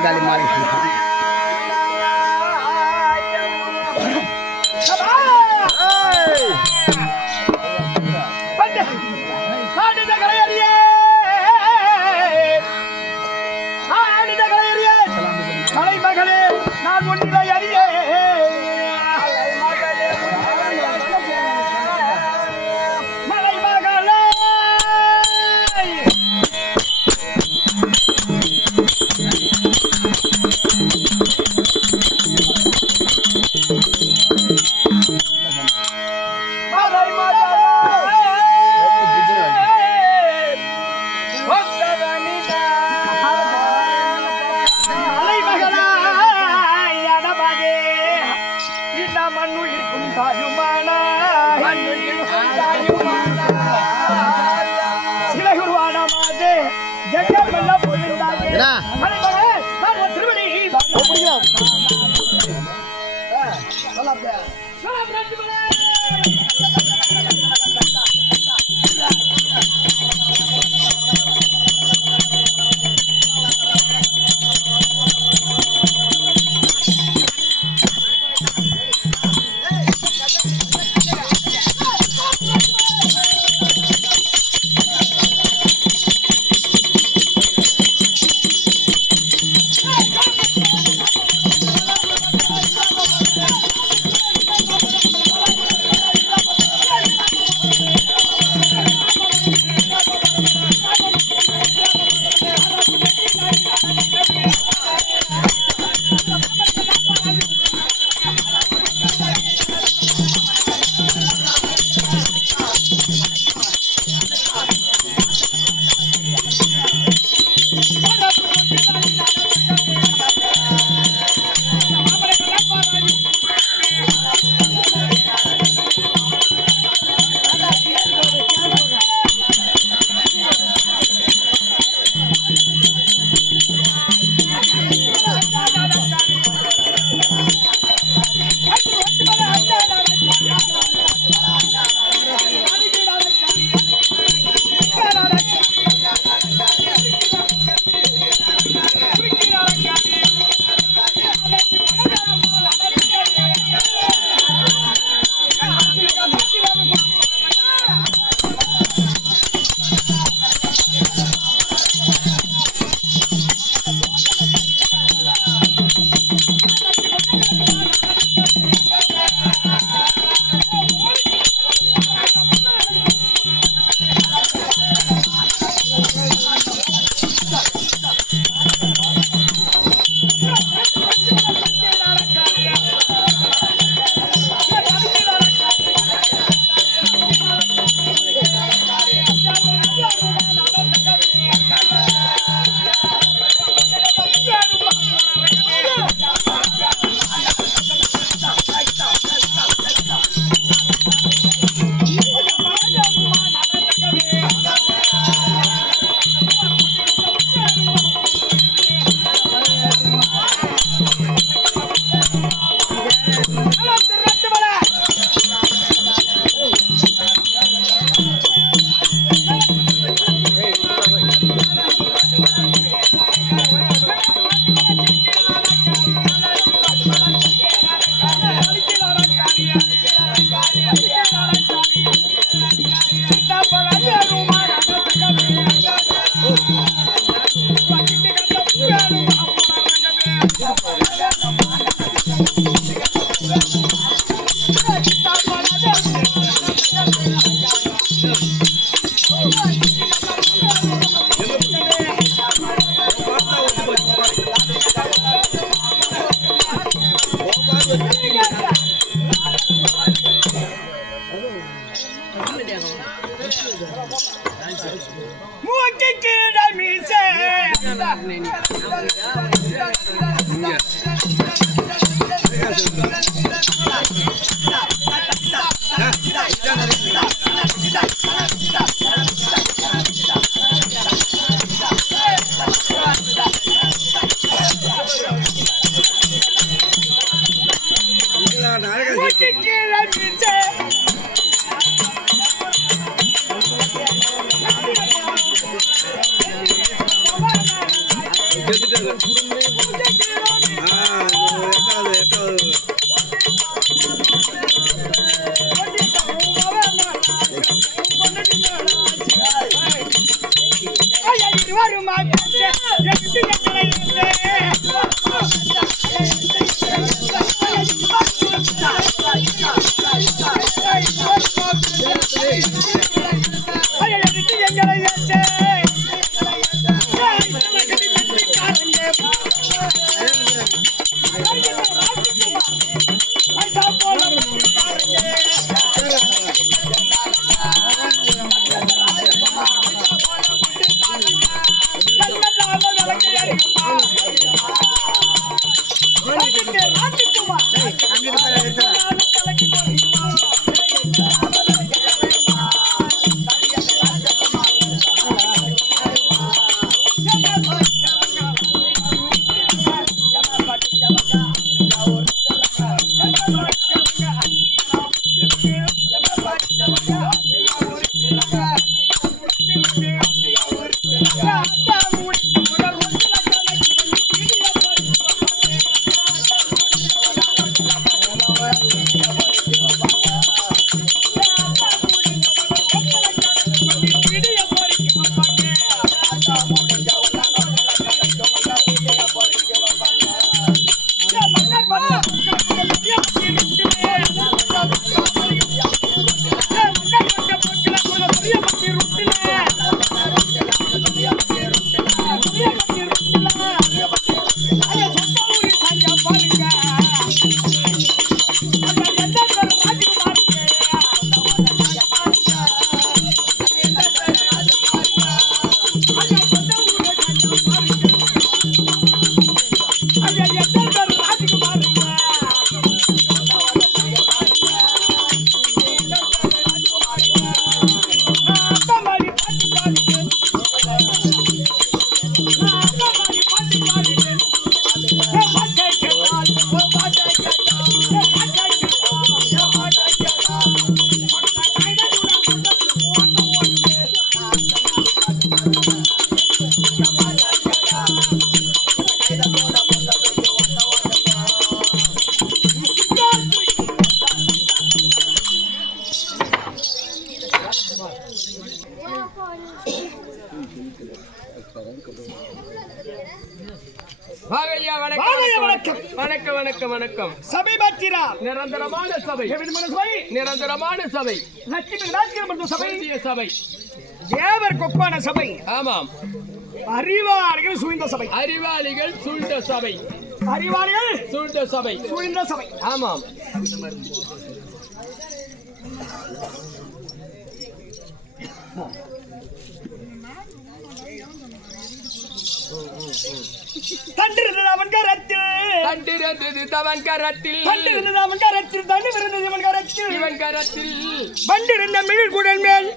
காலி மாறி வணக்கம். சபை பத்திரா நிரந்தரமான சபை, நிரந்தரமான சபை, லட்சுமி ராஜ்கிரம சபை, சபை தேவர் கொப்பான சபை. ஆமாம், அறிவாளிகள் சூழ்ந்த சபை, அறிவாளிகள் சூழ்ந்த சபை, அறிவாளிகள் சூழ்ந்த சபை, சூழ்ந்த சபை. ஆமாம், தண்டிருந்தது அவன் கரத்தில், தண்டிருந்தது அவன் கரத்தில், தண்டிருந்தது அவன் கரத்தில், தண்டிருந்தது அவன் கரத்தில், இவன் கரத்தில் பண்டிருந்த மிழ் குடல் மேல்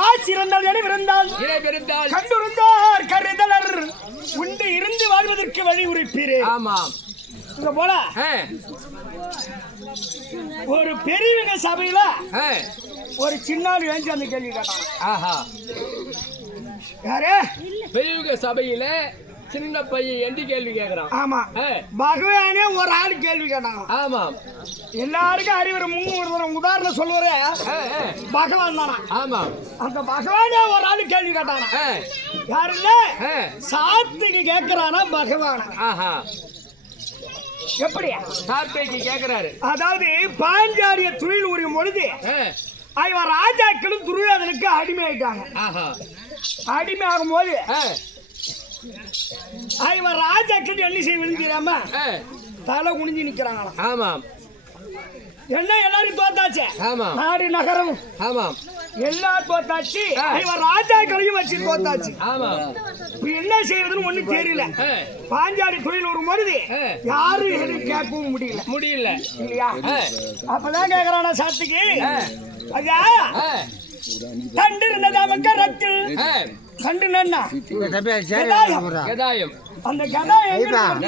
மாசிருந்தால் இறைவிருந்தால், இறைவிருந்தால் கண்டிருந்தார் கருதலர் உண்டு இருந்து வாழ்வதற்கு வழி உரைப்பீரே. ஆமாம், இங்க போல ஒரு பெரியவங்க சபையில ஒரு சின்னாள் வேஞ்சி அந்த கேள்வி கேட்டான். ஆஹா, யாரு? பெரியவங்க சபையில சின்ன பையன் எந்த கேள்வி கேட்கிறான்? ஆமா, பகவானே ஒரு ஆள் கேள்வி கேட்டான். ஆமா, எல்லாருக்கும் அறிவுரை முன் உதாரணம் சொல்லுவாரு பகவான் தானா? ஆமா, அந்த பகவானே ஒரு ஆள் கேள்வி கேட்டானா? யாருல்ல சாத்துக்கு கேட்கிறானா பகவானா? ஆஹா, எப்படி சாத்தைக்கு கேட்கிறாரு? அதாவது பாஞ்சாலிய தொழில் உரியும் பொழுது இவன் ராஜாக்களும் துரியோதனுக்கு அடிமை ஆயிட்டாங்க. அடிமை ஆகும் போது இவன் ராஜாக்கள் என்ன செய்ய விழுந்திராம தலை குனிஞ்சு நிக்கிறாங்களாம். ஆமாம், என்ன எல்லாரும் தோத்தாச்சு. ஆமாம், நாடு நகரம். ஆமாம், எல்லாரும் தோத்தாச்சு. இவன் ராஜாக்களையும் வச்சு தோத்தாச்சு. ஆமாம், இப்ப என்ன செய்யறதுன்னு ஒண்ணு தெரியல. பாஞ்சாலி தொழில் ஒரு பொழுது யாரும் எதுவும் கேட்கவும் முடியல இல்லையா? அப்பதான் கேக்குறானா சாத்துக்கு, ஐயா தண்டு இருந்தது அவன் கரத்தில், கண்டு நன்னா கதாயம், அந்த கதாயம்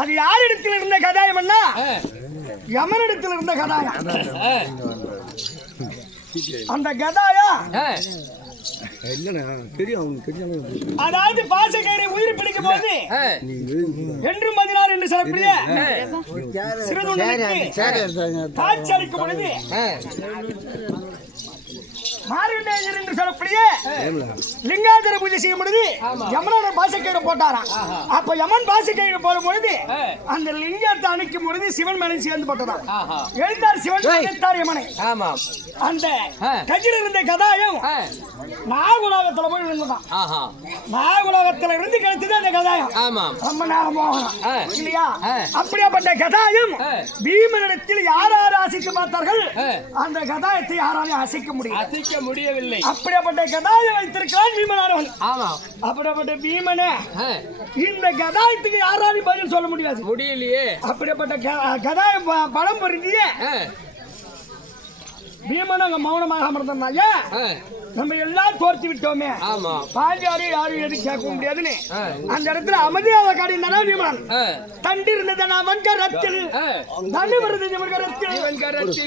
அது யாரிடத்தில் இருந்த கதாயம்னா யமனிடத்தில் இருந்த கதாயம். அந்த கதாயம் அதாவது பாசக்கயிறை உயிர் பிடிக்கும் போது என்று 16 என்று சொல்லக்கூடிய சிறுதுணைக்கு காட்சி அளிக்கும் பொழுது மார்கண்டேயர் என்று சொல்லக்கூடிய லிங்காதர பூஜை செய்யும் பொழுது யமனோட பாசக்கயிறு போட்டாராம். அப்ப யமன் பாசக்கயிறு போடும் பொழுது அந்த லிங்கத்தை அணைக்கும் பொழுது சிவன் மேலே சேர்ந்து போட்டதாம். எழுந்தார் சிவன் எழுத்தார் யமனை. அந்த கஜில் இருந்த கதாயம் நாகுலோகத்துல போய் இருந்ததான். நாகுலோகத்துல இருந்து கிடைச்சது அந்த கதாயம். ரொம்ப நேரம் போகணும் இல்லையா? அப்படியாப்பட்ட கதாயம் பீமனிடத்தில் யார் அசைக்க பார்த்தார்கள், அந்த கதாயத்தை யாராலையும் அசைக்க முடியவில்லை. அப்படியாப்பட்ட கதாயம் வைத்திருக்கிறான் பீமனானவன். அப்படியாப்பட்ட பீமனே இந்த கதாயத்துக்கு யாராலையும் பதில் சொல்ல முடியலையே. அப்படியாப்பட்ட கதாயம் பலம் பொருந்திய பீமன் அங்க மௌனமாக அமர்ந்தாங்க. நம்ம எல்லாம் தோர்த்து விட்டோமே, பாஞ்சாலி யாரும் எது கேட்க முடியாதுன்னு அந்த இடத்துல அமைதியாக காட்டினா பீமன் தண்டி இருந்தது அவன் கரத்தில் தண்ணி வருது இவன் கரத்தில்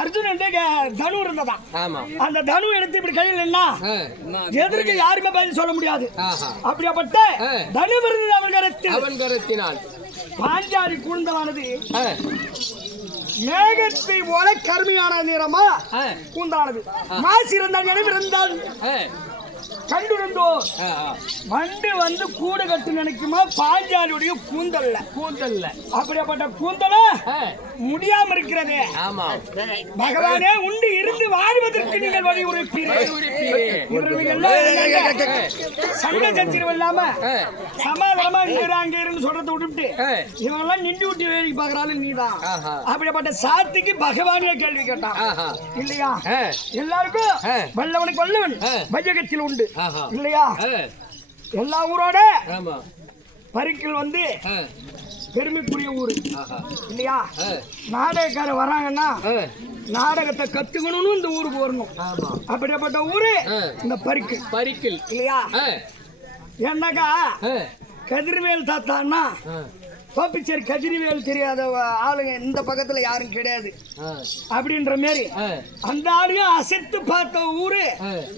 அர்ஜுன் தனு இருந்ததா. அந்த தனு எடுத்து இப்படி கையில் என்ன எதற்கு யாருமே பதில் சொல்ல முடியாது. அப்படியாப்பட்ட தனு வருது அவன் கரத்தினால் பாஞ்சாலி கூந்தலானது மேகத்தை போல கருமையான நிறமா கூந்தானது. மாசி இருந்தால் இருந்தால் கண்டுடந்தோ வண்டு வந்து கூடு கட்டு நினைக்குமா பாஞ்சாலியுடைய கூந்தல்ல அப்படியாப்பட்ட கூந்தல முடியாம இருக்கிறது. பகவானே உண்டு இருந்து வாழ்வதற்கு நீங்கள் வழி சண்டை சச்சரவு இல்லாம சமாதானமா அங்க இருந்து சொல்றதை விட்டுட்டு இவங்க எல்லாம் நின்று விட்டு வேலைக்கு பாக்குறாள் நீதான். அப்படிப்பட்ட சாத்துக்கு பகவானே கேள்வி கேட்டான் இல்லையா? எல்லாருக்கும் வல்லவனுக்கு வல்லவன் வையகத்தில் உண்டு இல்லையா? எல்லா ஊரோட பரிக்கில் வந்து பெருமைக்குரிய ஊரு இல்லையா? நாடகக்கார வராங்கன்னா நாடகத்தை கத்துக்கணும்னு இந்த ஊருக்கு வரணும். அப்படிப்பட்ட ஊரு இந்த பரிக்கில் இல்லையா? என்னக்கா கதிர்வேல் தாத்தான்னா பாப்பிச்சேரி கதிர்வேல் தெரியாத ஆளுங்க இந்த பக்கத்துல யாரும் கிடையாது அப்படின்ற மாதிரி அந்த ஆளையும் அசைத்து பார்த்த ஊரு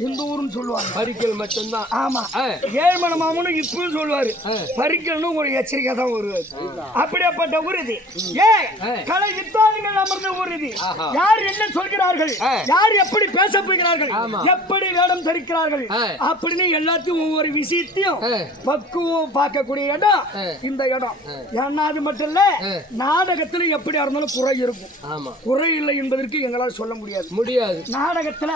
இந்த ஊருன்னு சொல்லுவாங்க. பரிக்கல் மட்டும்தான். ஆமா, ஏழ்மன மாமனும் இப்பவும் சொல்லுவாரு பரிக்கல்னு ஒரு எச்சரிக்கை தான் வருவாரு. அப்படியாப்பட்ட ஊர் இது. கலை யுத்தாளிகள் அமர்ந்த ஊர் இது. யார் என்ன சொல்கிறார்கள், யார் எப்படி பேச போகிறார்கள், எப்படி வேடம் தரிக்கிறார்கள் அப்படின்னு எல்லாத்தையும் ஒவ்வொரு விஷயத்தையும் பக்குவம் பார்க்கக்கூடிய இடம் இந்த இடம். அது மட்டும் இல்ல, நாடகத்துல எப்படியா இருந்தாலும் குறை இருக்கும். குறை இல்லை என்பதற்கு எங்களால் சொல்ல முடியாது. நாடகத்துல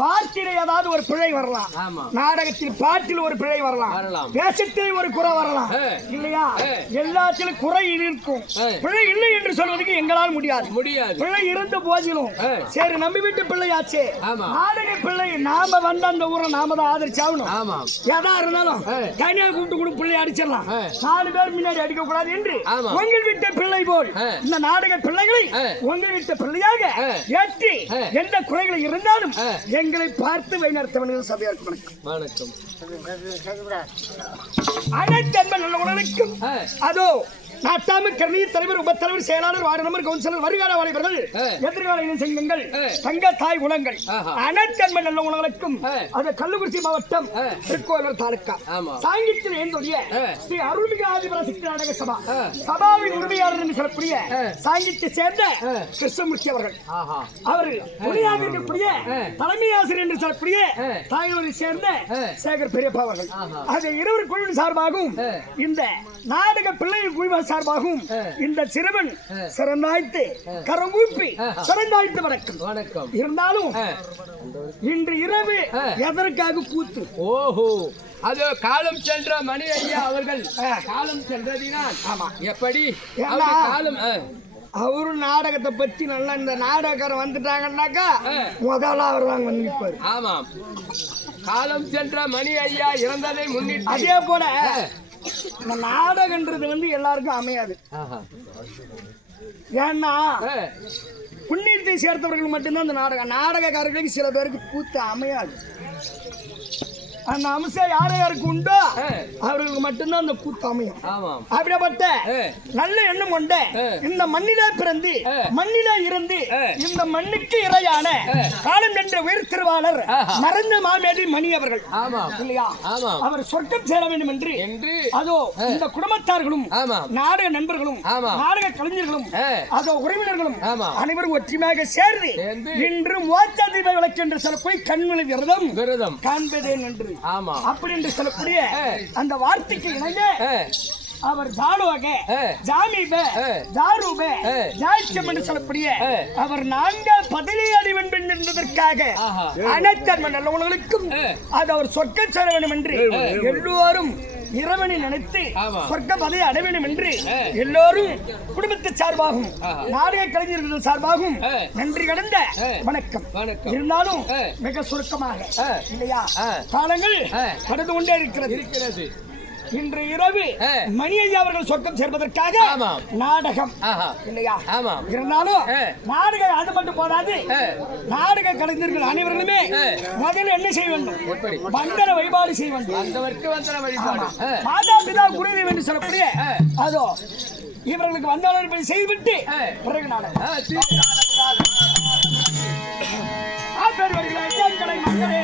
வார்த்தையில ஏதாவது ஒரு பிழை வரலாம், நாடகத்தில் பாட்டில் ஒரு பிழை வரலாம், வேஷத்தில் ஒரு குறை வரலாம் இல்லையா? எல்லாத்திலும் குறை இருக்கும். பிழை இல்லை என்று சொல்வதற்கு எங்களால் முடியாது. பிழை இருந்த போதிலும் சரி நம்பி விட்டு பிள்ளையாச்சு நாடக பிள்ளை, நாம வந்த அந்த ஊரை நாம தான் ஆதரிச்சாகணும். எதா இருந்தாலும் தனியா கூப்பிட்டு கூட பிள்ளை அடிச்சிடலாம், 4 பேர் முன்னாடி அடிக்க கூடாது என்று உங்கள் விட்ட பிள்ளை போல் இந்த நாடக பிள்ளைகளை உங்கள் விட்ட பிள்ளையாக ஏற்றி எந்த குறைகள் இருந்தாலும் எங்களை பார்த்து வைநடத்தவர்கள் சபையாருக்கு வணக்கம். அனைத்து அன்பர்களுக்கும் அதோ நாட்டாமை கருணீர் தலைவர், உபத்தலைவர், செயலாளர், வார்டு நம்பர், கவுன்சிலர், வருகால வாலிபர்கள், எதிர்கால இனசங்கங்கள், தங்க தாய் குணங்கள், அனைத்து அன்பு நல்ல உணவுகளுக்கும் அது கள்ளக்குறிச்சி மாவட்டம் திருக்கோவிலூர் தாலுக்கா சாங்கியத்தில் ஏந்தோடிய ஸ்ரீ அருள்மிகு ஆதிபராசக்தி நாடக சபா சபாவின் உரிமையாளர் என்று சொல்லக்கூடிய சாங்கியத்தை சேர்ந்த கிருஷ்ணமூர்த்தி அவர்கள், அவர்கள் துணையாக இருக்கக்கூடிய தலைமை ஆசிரியர் என்று சொல்லக்கூடிய தாயூரை சேர்ந்த சேகர் பெரியப்பா அவர்கள், அது இருவர் குழுவின் சார்பாகவும் இந்த நாடக பிள்ளைகள் குழுவின் சார்பாகவும் இந்த சிறுவன் சிறந்தாய்த்து கரங்கூப்பி சிறந்தாய்த்து வணக்கம். இருந்தாலும் இன்று இரவு எதற்காக கூத்து? ஓஹோ, அது காலம் சென்ற மணி ஐயா அவர்கள் காலம் சென்றதினால் எப்படி காலம் அவரு நாடகத்தை பத்தி நல்லா இந்த நாடகக்காரர் வந்துட்டாங்கன்னாக்கா முதல்ல அவர் தான் வந்து நிற்பாரு. ஆமாம், காலம் சென்ற மணி ஐயா இறந்ததை முன்னிட்டு அதே போல இந்த நாடகன்றது வந்து எல்லாருக்கும் அமையாது. ஏன்னா புண்ணியத்தை சேர்த்தவர்கள் மட்டும்தான் இந்த நாடகக்காரர்களுக்கு சில பேருக்கு கூத்து அமையாது. அந்த அம்சம் யார் யாருக்கு உண்டோ அவர்களுக்கு மட்டும்தான் அந்த கூத்து அமையும். அப்படிப்பட்ட நல்ல எண்ணம் கொண்ட இந்த மண்ணிலே பிறந்து மண்ணிலே இருந்து இந்த மண்ணுக்கு இறையான காலம் என்ற உயிர் திருவாளர் மறைந்த மாமேதி மணி அவர்கள் இல்லையா, அவர் சொர்க்கம் சேர வேண்டும் என்று அதோ இந்த குடும்பத்தார்களும் நாடக நண்பர்களும் நாடக கலைஞர்களும் அதோ உறவினர்களும் அனைவரும் ஒற்றுமையாக சேர்ந்து இன்று மோட்சாதிபதி விளக்கு என்று சொல்லக்கூடிய கண்மொழி விரதம் காண்பதேன் என்று அப்படி என்று சொல்லக்கூடிய அந்த வார்த்தைக்கு இணைய அவர் ஜாலுவக ஜாமிப ஜாரூப ஜாய்ச்சம் என்று சொல்லக்கூடிய அவர் 4 பதவி அடிவன் என்பதற்காக அனைத்து நல்லவர்களுக்கும் அது அவர் சொர்க்கம் சேர வேண்டும் என்று எல்லோரும் இறைவனை நினைத்து சொர்க்க பதவி அடைய வேண்டும் என்று எல்லோரும் குடும்பத்தை சார்பாகும் நாடக கலைஞர்கள் சார்பாகும் நன்றி கடந்த வணக்கம். இருந்தாலும் மிக சுருக்கமாக இல்லையா காலங்கள் கடந்து கொண்டே இருக்கிறது. இன்று இரவு மணி ஐயா அவர்கள் சொர்க்கம் சேர்ப்பதற்காக நாடகம் இல்லையா, இருந்தாலும் நாடகம் அது மட்டும் போதாது. நாடக கலைஞர்கள் அனைவர்களுமே முதல்ல என்ன செய்ய வேண்டும், வந்தன வழிபாடு செய்ய வேண்டும். மாதா பிதா குருவை என்று சொல்லக்கூடிய அதோ இவர்களுக்கு வந்தவர்கள் செய்துவிட்டு பிறகு நாடகம் மக்களே